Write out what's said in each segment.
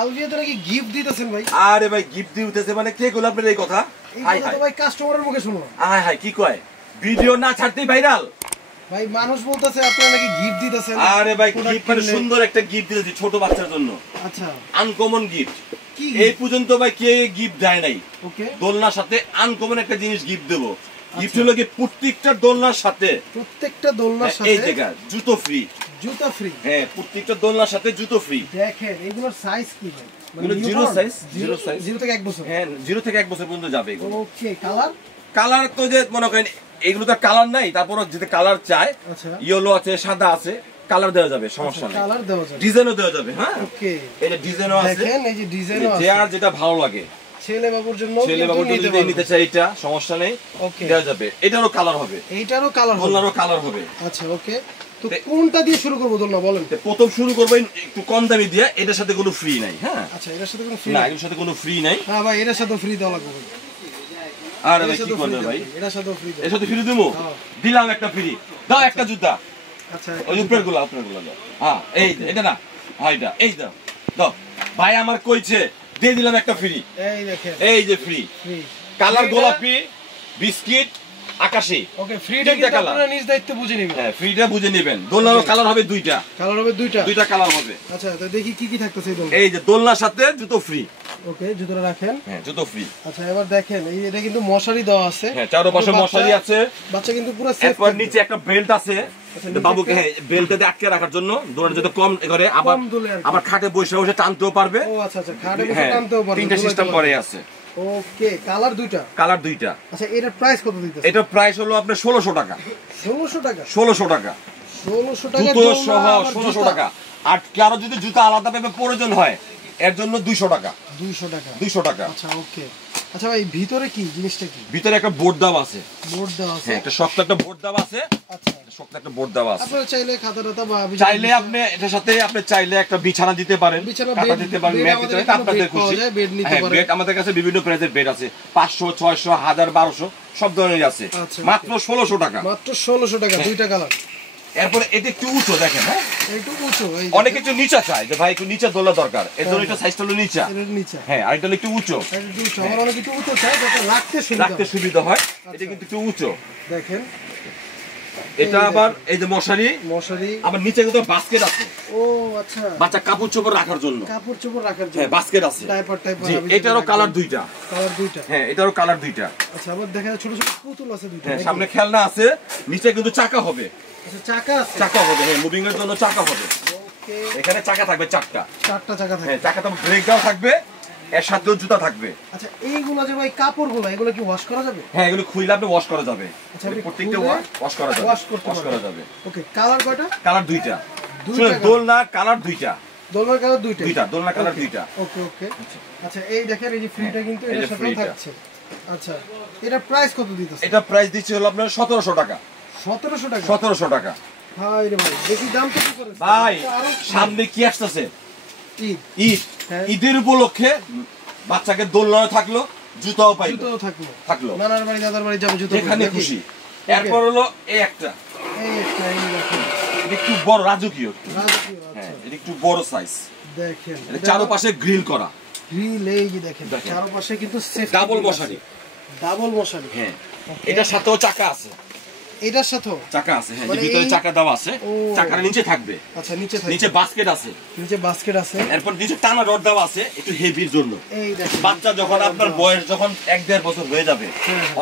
আলভিয়াতে নাকি গিফট দিতেছেন ভাই? আরে ভাই গিফট দিতেছে মানে কে কইল আপনার এই কথা? হাই হাই ভাই কাস্টমারের মুখে শুনো। হাই হাই কি কয়? ভিডিও না ছাড়তেই ভাইরাল। ভাই মানুষ বলতেছে আপনারা নাকি গিফট দিতেছেন। আরে ভাই গিফট মানে সুন্দর একটা গিফট দিতেছি ছোট বাচ্চার জন্য। আচ্ছা আনকমন গিফট। কি এই পর্যন্ত ভাই কে গিফট দেয় নাই। ওকে দোলনার সাথে আনকমন একটা জিনিস গিফট দেব। গিফট হলো কি প্রত্যেকটা দোলনার সাথে এই জায়গা জুতো ফ্রি। জুতো ফ্রি? হ্যাঁ প্রত্যেকটা দোলনার সাথে জুতো ফ্রি। দেখেন এগুলোর সাইজ কি ভাই? মানে জিরো সাইজ। 0 থেকে 1 বছর? হ্যাঁ 0 থেকে 1 বছর পর্যন্ত যাবে এগুলো। Okay colour? কালার তো যে মনে করেন এগুলো তো কালার নাই, তারপর যদি কালার চায় ইয়েলো আছে সাদা আছে কালার দেওয়া যাবে, সমস্যা নেই। কালার দেওয়া যাবে, ডিজাইনও দেওয়া যাবে। হ্যাঁ ওকে এই যে ডিজাইনও আছে, দেখেন এই যে ডিজাইনও আছে, যার যেটা ভালো লাগে। ছেলে বাবুর জন্য ছেলে বাবুর জন্য যদি নিতে চাই এটা সমস্যা নেই, ওকে দেওয়া যাবে। এটারও কালার হবে, এইটারও কালার হবে, দোলনারও কালার হবে। আচ্ছা ওকে তো কোনটা দিয়ে শুরু করব দোলনা বলেন? প্রথম শুরু করব একটু কম দামি দিয়ে, এটার সাথে কোনো ফ্রি নাই। হ্যাঁ আচ্ছা এটার সাথে কোনো ফ্রি না, এটার সাথে কোনো ফ্রি নাই। হ্যাঁ ভাই এটার সাথে ফ্রি দেওয়া লাগবে। আরে ভাই কি করবে ভাই? এটার সাথে ফ্রি দাও। এর সাথে ফ্রি দেবো? দিলাম একটা ফ্রি। দাও একটা জুতা। আচ্ছা ওই উপরেরগুলো দাও। হ্যাঁ এই এটা না, হ্যাঁ এটা এই দাও দাও। ভাই আমার কইছে দিয়ে দিলাম একটা ফ্রি। এই দেখেন এই যে ফ্রি কালার গোলাপি বিস্কিট আকাশী। ওকে ফ্রিটা কি আপনারা নিজ দায়িত্ব বুঝে নেবেন? হ্যাঁ ফ্রিটা বুঝে নেবেন। দোলনার কালার হবে দুইটা। কালার হবে দুইটা কালার হবে। আচ্ছা তো দেখি কি কি থাকতেছে এই দোলনা। এই যে দোলনার সাথে জুতো ফ্রি। ওকে জুতোটা রাখেন। হ্যাঁ জুতো ফ্রি। আচ্ছা এবার দেখেন এই এটা কিন্তু মশারি দেওয়া আছে। হ্যাঁ চারপাশে মশারি আছে। বাচ্চা কিন্তু পুরো সেফ। এরপর নিচে একটা বেল্ট আছে বাবুকে, হ্যাঁ বেল্টটাতে আটকে রাখার জন্য, দোলনা যাতে কম করে আবার খাটে বসে বসে টানতেও পারবে। ও আচ্ছা আচ্ছা খাটে বসে টানতেও পারবে। তিনটা সিস্টেম করে আছে। ওকে কালার দুইটা। আচ্ছা এটার প্রাইস কত দিতেছেন? এটার প্রাইস হলো আপনার 1600 টাকা। 1600 টাকা? 1600 টাকা। 1600 টাকা জুতো সহ 1600 টাকা। আর কারো যদি জুতো আলাদা ভাবে প্রয়োজন হয় এর জন্য 200 টাকা। 200 টাকা। আচ্ছা ওকে আচ্ছা ভাই ভিতরে কি জিনিসটা কি? ভিতরে একটা বোর্ড দেওয়া আছে। হ্যাঁ একটা শক্ত একটা বোর্ড দেওয়া আছে। আচ্ছা শক্ত একটা বোর্ড দেওয়া আছে। আপনারা চাইলে খাতা বা চাইলে আপনি এটার সাথে আপনি চাইলে একটা বিছানা দিতে পারেন, কাটা দিতে পারেন, ম্যাট দিতে পারেন, আপনাদের খুশি। হ্যাঁ বেড আমাদের কাছে বিভিন্ন প্রাইসের বেড আছে, 500 600 1000 1200 সব ধরনের আছে। মাত্র 1600 টাকা। মাত্র 1600 টাকা দুইটা কালার। এরপর এটা একটু উঁচু দেখেন। হ্যাঁ একটু উঁচু, অনেক একটু নিচা চাই যে ভাই একটু নিচা দোলা দরকার, এর জন্য এটা সাইজটা হলো নিচা। হ্যাঁ আর এটা একটু উঁচু। আমার অনেক একটু উঁচু চাই যাতে রাখতে সুবিধা হয়। এটা কিন্তু একটু উঁচু দেখেন। এটা আবার এই যে মশারি আবার নিচে কিন্তু বাস্কেট আছে। ও আচ্ছা বাচ্চা কাপড় চোপড় রাখার জন্য। হ্যাঁ বাস্কেট আছে। জি এটারও কালার দুইটা। হ্যাঁ এটারও কালার দুইটা। আচ্ছা আবার দেখা যায় ছোট ছোট পুতুল আছে দুইটা। হ্যাঁ সামনে খেলনা আছে, নিচে কিন্তু চাকা হবে। আচ্ছা চাকা হবে। হ্যাঁ মুভিং এর জন্য চাকা হবে। ওকে এখানে চাকা থাকবে চারটা চাকা থাকবে। হ্যাঁ চাকাটা ব্রেক দাও থাকবে, এর সাথেও জুতা থাকবে। আচ্ছা এইগুলো যে ভাই কাপড়গুলো এগুলো কি ওয়াশ করা যাবে? হ্যাঁ এগুলো খুইলে আপনি ওয়াশ করা যাবে। আচ্ছা প্রত্যেকটা ওয়াশ করা যাবে। ওকে কালার কয়টা? কালার দুইটা। শুনুন দোলনা কালার দুইটা। দোলনার কালার দোলনা কালার দুইটা। ওকে আচ্ছা এই দেখেন এই যে ফ্রিটা কিন্তু এর সাথে থাকছে। আচ্ছা এটা প্রাইস কত দিতেছে? এটা প্রাইস দিচ্ছে হলো আপনার 1700 টাকা। 1700 টাকা। ভাই রে ভাই দেখি দাম কত করে ভাই সামনে কি আসছে? ঈদ। ঈদের উপলক্ষে বাচ্চাকে দোলনা থাকলো, জুতাও থাকলো। নানার বাড়ি দাদার বাড়ি যাবে জুতো যেখানে খুশি। এরপর হলো এই একটা একটু বড় রাজকীয়। হ্যাঁ এটা একটু বড় সাইজ দেখেন। এটা চারপাশে গ্রিল করা। এই যে দেখেন চারপাশে কিন্তু সেফ ডাবল মশারি। হ্যাঁ এটার সাথেও চাকা আছে। এটার সাথেও চাকা আছে। হ্যাঁ যে ভিতরে চাকা দেওয়া আছে, চাকার নিচে থাকবে। আচ্ছা নিচে বাস্কেট আছে। এরপর নিচে টানা রড দেওয়া আছে একটু হেভির জন্য। এই দেখেন বাচ্চা যখন আপনার বয়স যখন 1-1.5 বছর হয়ে যাবে,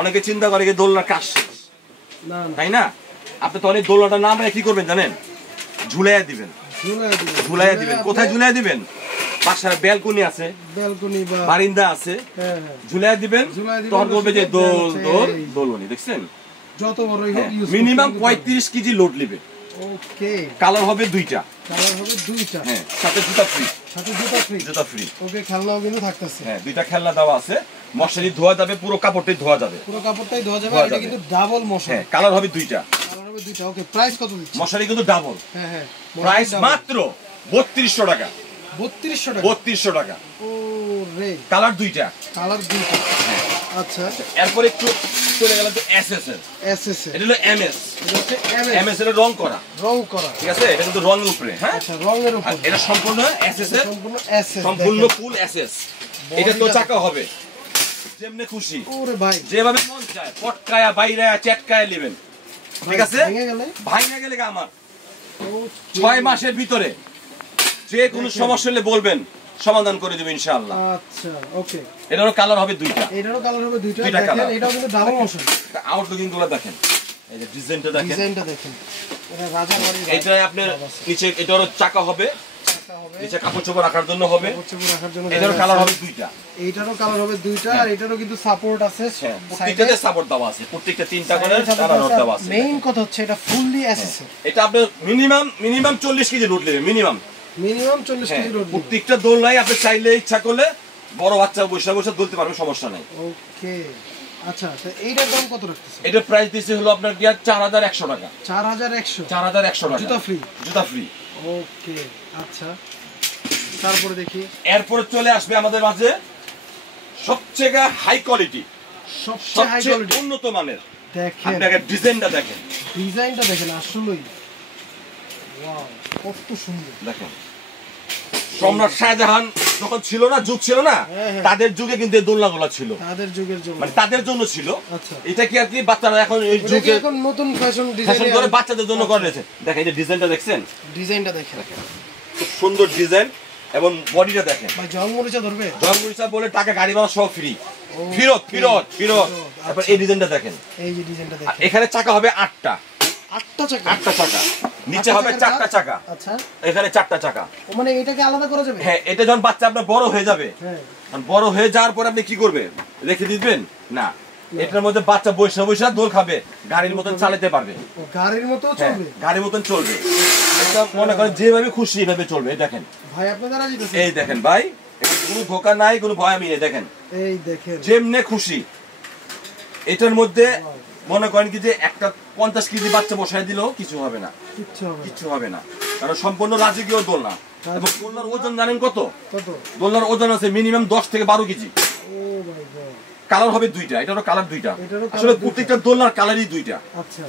অনেকে চিন্তা করে যে দোলনার কাজ শেষ, তাই না? আপনি তো অনেক দোলনাটা না কি করবেন জানেন? ঝুলাইয়া দিবেন। কোথায় ঝুলাইয়া দিবেন? বাসার ব্যালকনি আছে, বা বারান্দা আছে, ঝুলাইয়া দিবেন। তখন বলবে যে দোলনি দেখছেন যত বড়ই হোক মিনিমাম 35 কেজি লোড নেবে। ওকে কালার হবে দুইটা। হ্যাঁ সাথে জুতা ফ্রি। ওকে খেলনাও কিন্তু থাকতেছে। হ্যাঁ দুইটা খেলনা দেওয়া আছে। মশারি ধোয়া যাবে, পুরো কাপড়টাই ধোয়া যাবে। এটা কিন্তু ডাবল মশারি। হ্যাঁ কালার হবে দুইটা। ওকে প্রাইস কত দিচ্ছেন? মশারি কিন্তু ডাবল। হ্যাঁ প্রাইস মাত্র 3200 টাকা। 3200 টাকা 3200 টাকা। ও রে, কালার দুইটা। আচ্ছা, এরপর একটু চলে গেলাম তো এসএস এর। এটা হলো এমএস। এমএস এর রং করা, ঠিক আছে? এটা কিন্তু রঙের উপরে, হ্যাঁ আচ্ছা, রঙের উপরে। এটা সম্পূর্ণ এসএস এর, সম্পূর্ণ ফুল এসএস। এটা তো চাকা হবে যেমনে খুশি, ওরে ভাই যেভাবে মন চায় পটকায়া বাইরা চেটকায়া নেবেন, ঠিক আছে? ভাঙা গেলে আমার 6 মাসের ভিতরে যে কোনো সমস্যা হলে বলবেন, সমাধান করে দেব ইনশাআল্লাহ। আচ্ছা, ওকে। এটারও কালার হবে দুইটা। দেখেন এটাও কিন্তু ডাবল মোশন। আউটলুকিং গুলো দেখেন, এই যে ডিজাইনটা দেখেন। এটা রাজাবাড়ি। এটা আপনার নিচে এটারও চাকা হবে, নিচে কাপড় চোপড় রাখার জন্য হবে। এটারও কালার হবে দুইটা। এইটারও কালার হবে দুইটা, আর এটারও কিন্তু সাপোর্ট আছে, প্রত্যেকটাতে সাপোর্ট দেওয়া আছে, প্রত্যেকটা তিনটা করে কালার দেওয়া আছে। মেইন কথা হচ্ছে এটা ফুললি এসএস। এটা আপনার মিনিমাম 40 কেজি লোড নেবে, মিনিমাম 40 কেজি লোড। প্রত্যেকটা দোলনায় আপনি চাইলে ইচ্ছা করলে বড় বাচ্চা বসে দোলতে পারবে, সমস্যা নাই। ওকে, আচ্ছা, তো এইটার দাম কত রাখতেছেন? এটা প্রাইস দিছে হলো আপনার কি 4100 টাকা। 4100 টাকা, জুতা ফ্রি। ওকে, আচ্ছা, তারপরে দেখি। এরপর চলে আসবে আমাদের মাঝে সবচেয়ে হাই কোয়ালিটি, সবচেয়ে উন্নত মানের। দেখেন আপনাকে ডিজাইনটা দেখেন, আসলেই ওয়াও, কত সুন্দর। দেখেন সম্রাট শাহজাহান যখন ছিল না, যুগ ছিল না, তাদের যুগে কিন্তু এই দোলনাগুলো ছিল, তাদের যুগের জন্য, মানে তাদের জন্য ছিল। এটা কি আর কি বাচ্চারা এখন এই যুগে এখন নতুন ফ্যাশন ডিজাইন করে বাচ্চাদের জন্য করেছে। দেখেন এই যে ডিজাইনটা দেখছেন, দেখেন খুব সুন্দর ডিজাইন, এবং বডিটা দেখেন। ভাই জলমরিচা ধরবে, জলমরিচা বলে টাকা গাড়ি ভাড়া সব ফ্রি, ফিরত। তারপর এই ডিজাইনটা দেখেন, এখানে চাকা হবে 8টা চাকা, নিচে হবে 4টা চাকা। আচ্ছা, এখানে 4টা চাকা। মানে এটাকে আলাদা করা যাবে? হ্যাঁ, এটা যখন বাচ্চা আপনার বড় হয়ে যাবে, বড় হয়ে যাওয়ার পর আপনি কি করবেন, রেখে দিবেন না, এটার মধ্যে বাচ্চা বসে দোল খাবে, গাড়ির মতন চালাতে পারবে, গাড়ির মতন চলবে। এটা মনে করেন যেভাবে খুশি এভাবে চলবে। দেখেন ভাই, আপনারা রাজি আছেন? এই দেখেন ভাই, কোনো ধোকা নাই, কোনো ভয় আমি নেই। দেখেন যেমনে খুশি। এটার মধ্যে মনে করেন কি যে একটা 50 কেজি বাচ্চা বসায় দিলেও কিছু হবে না, কারণ সম্পূর্ণ রাজকীয় দোলনা। এবং দোলনার ওজন জানেন কত? দোলনার ওজন আছে মিনিমাম 10 থেকে 12 কেজি। কালার হবে দুইটা, এটারও কালার দুইটা। আসলে প্রত্যেকটা দোলনার কালারই দুইটা। আচ্ছা,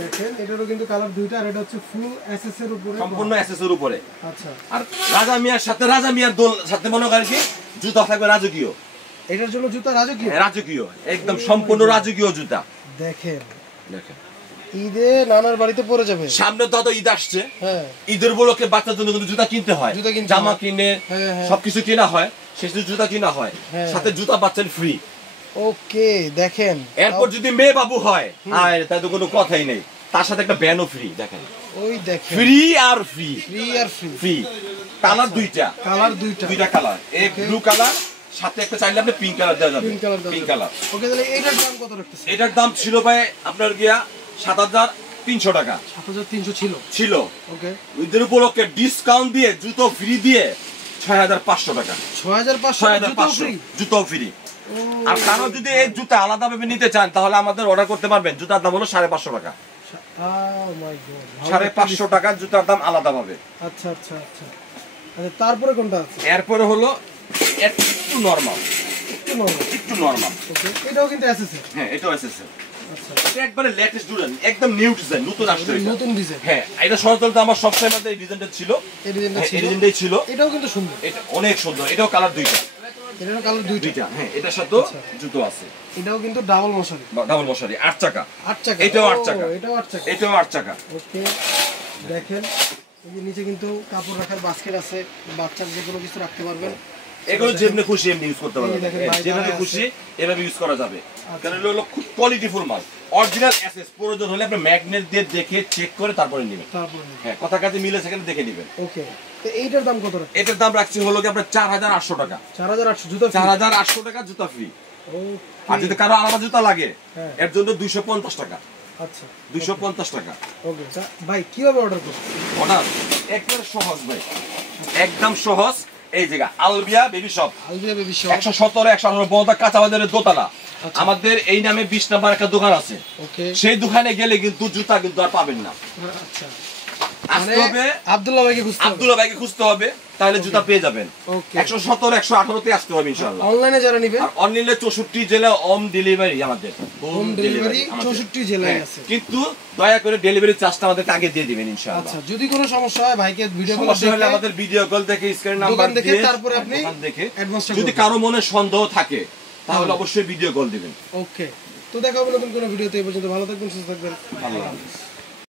দেখেন এটারও কিন্তু কালার দুইটা, আর এটা হচ্ছে ফুল এসএস এর উপরে, সম্পূর্ণ এসএস এর উপরে। আচ্ছা, আর রাজা মিয়ার দোল সাথে মনে করেন কি জুতা থাকবে রাজকীয়। এটার জন্য জুতা রাজকীয়, একদম সম্পূর্ণ রাজকীয় জুতা। দেখেন ঈদে নানার বাড়িতে পরে যাবে। সামনে তো ঈদ আসছে, ঈদের উপলক্ষে বাচ্চার জন্য কিন্তু জুতা কিনতে হয়, জামা কিনে সবকিছু কেনা হয়, সেই জুতা কিনা হয়, সাথে জুতা পাচ্ছেন ফ্রি। ওকে, দেখেন এরপর যদি মেয়ে বাবু হয়, তাই তো কোনো কথাই নেই, তার সাথে একটা ব্যানও ফ্রি। দেখেন ফ্রি আর ফ্রি। কালার দুইটা কালার, এক ব্লু কালার, সাথে একটা চাইলে আপনি পিঙ্ক কালার দেওয়া যাবে। Pink colour. ওকে, তাহলে এটার দাম কত রাখতেছেন? এটার দাম ছিল ভাই আপনার গিয়া 7300 টাকা। 7300 ছিল। ওকে, ঈদের উপলক্ষে ডিসকাউন্ট দিয়ে জুতো ফ্রি দিয়ে 6500 টাকা। 6500 জুতো ফ্রি। আর কারো যদি এই জুতা আলাদা ভাবে নিতে চান তাহলে আমাদের অর্ডার করতে পারবেন। জুতার দাম হলো 550 টাকা। 550 টাকা জুতার দাম আলাদা ভাবে। আচ্ছা, তারপরে কোনটা আছে? এরপরে হলো একটু নরমাল। ওকে, এটাও কিন্তু এসএস। হ্যাঁ, এটাও এসএস। আচ্ছা, এটা একবারে লেটেস্ট ডিজাইন, একদম নিউ ডিজাইন, নতুন আসছে, নতুন ডিজাইন। হ্যাঁ, এটা সচরাচর আমার সবসময় মধ্যে এই ডিজাইনটা ছিল, এই ডিজাইনটাই ছিল। এটাও কিন্তু সুন্দর, এটা অনেক সুন্দর। এটাও কালার দুইটা। হ্যাঁ, এটার সাথে জুতো আছে। এটাও কিন্তু ডাবল মশারি 8 চাকা। এটাও 8 চাকা। ওকে, দেখেন এই যে নিচে কিন্তু কাপড় রাখার বাস্কেট আছে, বাচ্চার যে কোনো কিছু রাখতে পারবেন। এগুলো যেমনি খুশি এমনি ইউজ করতে পারবেন, যেভাবে খুশি এভাবে ইউজ করা যাবে। কারণ এগুলো হলো খুব কোয়ালিটিফুল মাল, অরিজিনাল এসএস। প্রয়োজন হলে আপনি ম্যাগনেট দিয়ে দেখে চেক করে তারপরে নেবেন। হ্যাঁ, কথা কাজে মিলে সেখানে দেখে নেবেন। ওকে, তো এইটার দাম কত রাখছেন? এটার দাম রাখছি হলো কি আপনার 4800 টাকা। 4800 টাকা জুতা ফ্রি। আর যদি কারো আলাদা জুতা লাগে এর জন্য 250 টাকা। আচ্ছা, 250 টাকা। ওকে ভাই, কিভাবে অর্ডার করব? অর্ডার একদম সহজ ভাই, একদম সহজ। এই জায়গা আলবিয়া বেবি শপ, 117 118 বড়দা কাঁচা বাজারের দোতলা। আমাদের এই নামে 20 নাম্বার একটা দোকান আছে। সেই দোকানে গেলে কিন্তু জুতা কিন্তু আর পাবেন না। আচ্ছা, আসতে হবে আব্দুল্লাহ ভাইকে খুঁজতে হবে তাহলে জুতা পেয়ে যাবেন 117 118 তে আসতে হবে ইনশাআল্লাহ। অনলাইনে যারা নেবে আর অনলাইনে 64 জেলা হোম ডেলিভারি আমাদের হোম ডেলিভারি 64 জেলায় আছে, কিন্তু দয়া করে ডেলিভারি চার্জটা আমাদের আগে দিয়ে দিবেন ইনশাআল্লাহ। আচ্ছা যদি কোনো সমস্যা হয় ভাইকে ভিডিও কল হলে আমাদের ভিডিও কল দেখে স্ক্রিন নাম্বার দেখে তারপরে আপনি দেখে যদি কারো মনে সন্দেহ থাকে তাহলে অবশ্যই ভিডিও কল দিবেন। ওকে, তো দেখা হবে নতুন কোনো ভিডিওতে। এই পর্যন্ত ভালো থাকবেন, সুস্থ থাকবেন, আল্লাহ হাফেজ।